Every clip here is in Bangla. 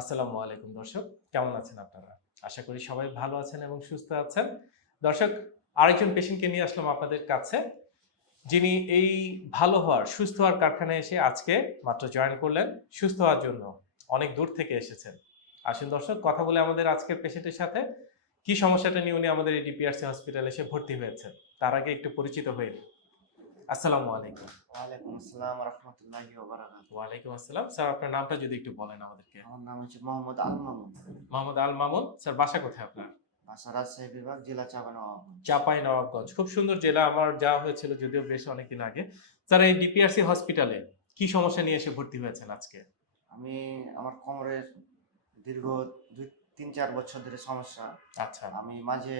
আসসালামু আলাইকুম দর্শক, কেমন আছেন আপনারা? আশা করি সবাই ভালো আছেন এবং সুস্থ আছেন। দর্শক, আরেকজন পেশেন্টকে নিয়ে আসলাম আপনাদের কাছে। যিনি এই ভালো হওয়ার, সুস্থ হওয়ার কারখানায় এসে আজকে মাত্র জয়েন করলেন। সুস্থ হওয়ার জন্য অনেক দূর থেকে এসেছেন। আসুন দর্শক, কথা বলে আমাদের আজকের পেশেন্টের সাথে। কি সমস্যাটা নিয়ে উনি আমাদের এই ডিপিআরসি হসপিটালে এসে ভর্তি হয়েছেন? তার আগে একটু পরিচিত হয়ে। আসসালামু আলাইকুম। ওয়ালাইকুম আসসালাম রহমতুল্লাহি ওবারাকাতুহু ওয়ালাইকুম আসসালাম। স্যার আপনার নামটা যদি একটু বলেন আমাদেরকে। আমার নাম হচ্ছে মোহাম্মদ আল মামুন। মোহাম্মদ আল মামুন। স্যার বাসা কোথায় আপনার? বাসা রাজশাহী বিভাগ জেলা চাপানবাবগঞ্জ চাপাই নবাবগঞ্জ। খুব সুন্দর জেলা। আমার যাওয়া হয়েছিল যদিও বেশ অনেকদিন আগে। স্যার এই ডিপিআরসি হসপিটালে কি সমস্যা নিয়ে এসে ভর্তি হয়েছেন আজকে? আমি আমার কোমরের দীর্ঘ দুই তিন চার বছর ধরে সমস্যা। আচ্ছা। আমি মাঝে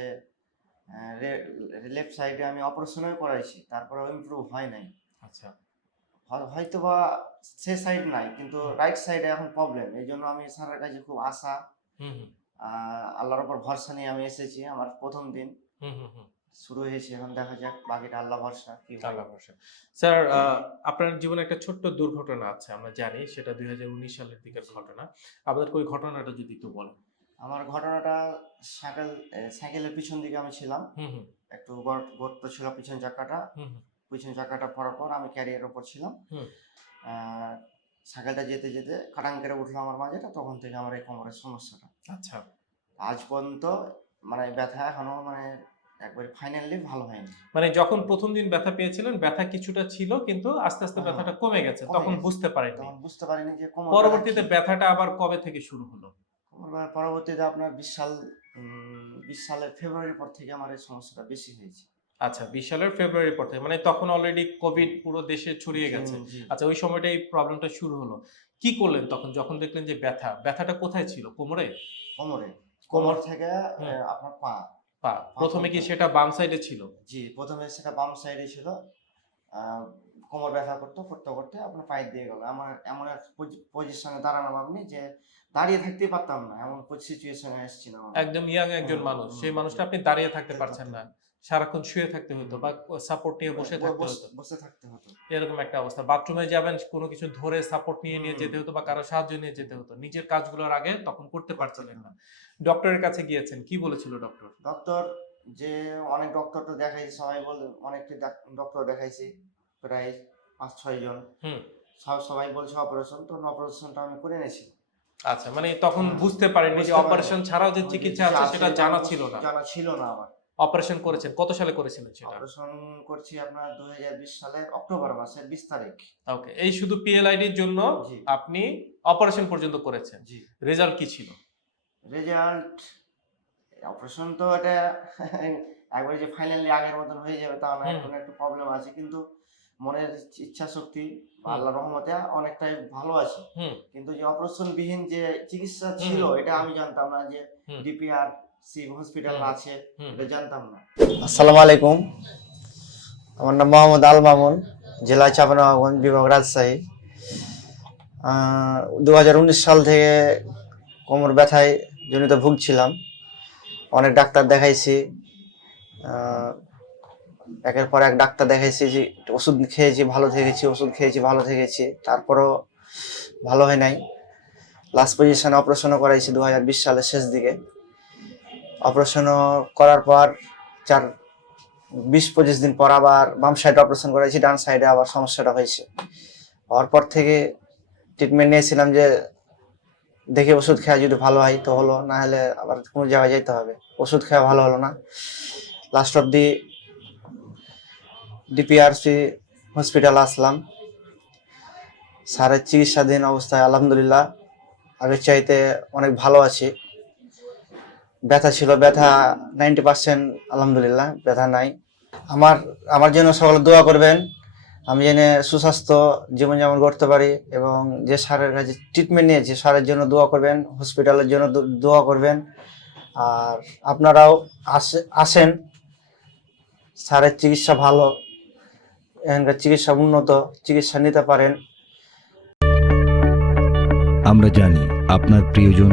লেফট সাইডে আমি অপারেশনও করাইছি তারপরে ইমপ্রুভ হয় নাই। আচ্ছা। হয়- হয়তো বা সে সাইড নাই কিন্তু রাইট সাইডে এখন প্রবলেম এই জন্য আমি স্যারের কাছে খুব আশা। হুম হুম। আহ, আল্লাহর ওপর ভরসা নিয়ে আমি এসেছি আমার প্রথম দিন। হুম হুম হুম। শুরু হয়েছে এখন দেখা যাক বাকিটা আল্লাহ ভরসা কি আল্লাহ ভরসা। স্যার আপনার জীবনে একটা ছোট্ট দুর্ঘটনা আছে আমরা জানি সেটা দুই হাজার উনিশ সালের দিকের ঘটনা। আপনাদের ওই ঘটনাটা যদি একটু বলেন। আমার ঘটনাটা সাইকেল সাইকেলের পিছন দিকে আমি ছিলাম। একটু গর্ত ছিল পিছন চাকাটা। পিছন চাকাটা পড়ার পর আমি ক্যারিয়ার উপর ছিলাম। সাইকেলটা যেতে যেতে খাটাং করে উঠল আমার মাঝেটা তখন থেকে আমার এই কোমরের সমস্যাটা। আচ্ছা। আজ পর্যন্ত মানে ব্যথা এখনও মানে একবারে ফাইনালি ভালো হয়নি। মানে যখন প্রথম দিন ব্যথা পেয়েছিলেন ব্যথা কিছুটা ছিল কিন্তু আস্তে আস্তে হ্যাঁ, ব্যথাটা কমে গেছে তখন বুঝতে পারেননি। তখন বুঝতে পারিনি যে পরবর্তীতে ব্যথাটা আবার কবে থেকে শুরু হলো? পরবর্তীতে আপনার বিশ সাল বিশ সালের ফেব্রুয়ারির পর থেকে আমার এই সমস্যাটা বেশি হয়েছে। আচ্ছা বিশ সালের ফেব্রুয়ারি পর থেকে মানে তখন অলরেডি কোভিড পুরো দেশে ছড়িয়ে গেছে। আচ্ছা ওই সময়টা এই প্রবলেমটা শুরু হলো। কি করলেন তখন? যখন দেখলেন যে ব্যথা ব্যথাটা কোথায় ছিল? কোমরে? কোমরে। কোমর থেকে। আপনার পা। পা। প্রথমে কি সেটা বাম সাইডে ছিল? জি প্রথমে সেটা বাম সাইডে ছিল। কোমর ব্যথা করতে করতে করতে আপনার পায়ে দিয়ে গেল। আমার এমন এক পজিশনে দাঁড়ালাম আপনি যে দাঁড়িয়ে থাকতেই পারতাম না এমন সিচুয়েশনে এসেছিলাম। একদম ইয়াং একজন মানুষ সেই মানুষটা আপনি দাঁড়িয়ে থাকতে পারছেন না। সারাক্ষণ শুয়ে থাকতে হতো বা সাপোর্ট নিয়ে বসে থাকতে হতো। বসে থাকতে হতো। এরকম একটা অবস্থা। বাথরুমে যাবেন কোনো কিছু ধরে সাপোর্ট নিয়ে নিয়ে যেতে হতো বা কারও সাহায্য নিয়ে যেতে হতো। নিজের কাজগুলোর আগে তখন করতে পারছিলেন না। ডক্টরের কাছে গিয়েছেন কি বলেছিল ডক্টর ডক্টর যে অনেক ডক্টর তো দেখাইছি সবাই বলে অনেকটি ডক্টর দেখাইছি প্রায় পাঁচ ছয় জন। সব সবাই বলছে অপারেশন তো অপারেশনটা আমি করে নিয়েছি। আচ্ছা মানে তখন বুঝতে পারেননি যে অপারেশন ছাড়াও যে চিকিৎসা আছে সেটা জানা ছিল না। জানা ছিল না আমার। অপারেশন করেছেন কত সালে করেছিলেন সেটা? অপারেশন করছি আপনার দুই হাজার বিশ সালের অক্টোবর মাসের বিশ তারিখ। ওকে এই শুধু পিএলআইডির জন্য আপনি অপারেশন পর্যন্ত করেছেন। জি। রেজাল্ট কি ছিল? রেজাল্ট অপারেশন তো এটা একবারে যে ফাইনালি আগের মতন হয়ে যাবে তা না এখন একটু প্রবলেম আছে। কিন্তু মনের ইচ্ছা শক্তি। আল্লাহ রহমতে অনেকটাই ভালো আছে। কিন্তু যে অপারেশন বিহীন যে চিকিৎসা ছিল এটা আমি জানতাম না যে ডিপিআর সি হসপিটাল আছে এটা জানতাম না। আসসালামু আলাইকুম। আমার নাম মোহাম্মদ আল মামুন জেলা চাপানগঞ্জ বিভাগ রাজশাহী। দু হাজার উনিশ সাল থেকে কোমর ব্যথায় জনিত ভুগছিলাম। অনেক ডাক্তার দেখাইছি একের পর এক ডাক্তার দেখাইছি যে ওষুধ খেয়েছি ভালো থেকেছি, ওষুধ খেয়েছি ভালো থেকেছি, তারপরও ভালো হয় নাই। লাস্ট পজিশনে অপারেশনও করাইছি দু হাজার বিশ সালের শেষ দিকে। অপারেশনও করার পর চার, বিশ পঁচিশ দিন পর আবার বাম সাইডে অপারেশন করাইছি, ডান সাইডে আবার সমস্যাটা হয়েছে। হওয়ার পর থেকে ট্রিটমেন্ট নিয়েছিলাম যে দেখে ওষুধ খেয়া যদি ভালো হয়, তো হলো, না হলে আবার কোনো জায়গায় যেতে হবে। ওষুধ খেয়া ভালো হলো না। Last of the DPRC hospital আসলাম। স্যারের চিকিৎসাধীন অবস্থায় আলহামদুলিল্লাহ। আগের চাইতে অনেক ভালো আছি। ব্যথা ছিল, ব্যথা নাইনটি পার্সেন্ট আলহামদুলিল্লাহ, ব্যথা নাই। আমার আমার জন্য সকলে দোয়া করবেন। আমি জেনে সুস্বাস্থ্য জীবনযাপন করতে পারি এবং যে স্যারের কাছে ট্রিটমেন্ট নিয়েছি, স্যারের জন্য দোয়া করবেন হসপিটালের জন্য দোয়া করবেন। আর আপনারাও আসে আসেন। স্যারের চিকিৎসা ভালো, এখানকার চিকিৎসা উন্নত, চিকিৎসা নিতে পারেন। আমরা জানি আপনার প্রিয়জন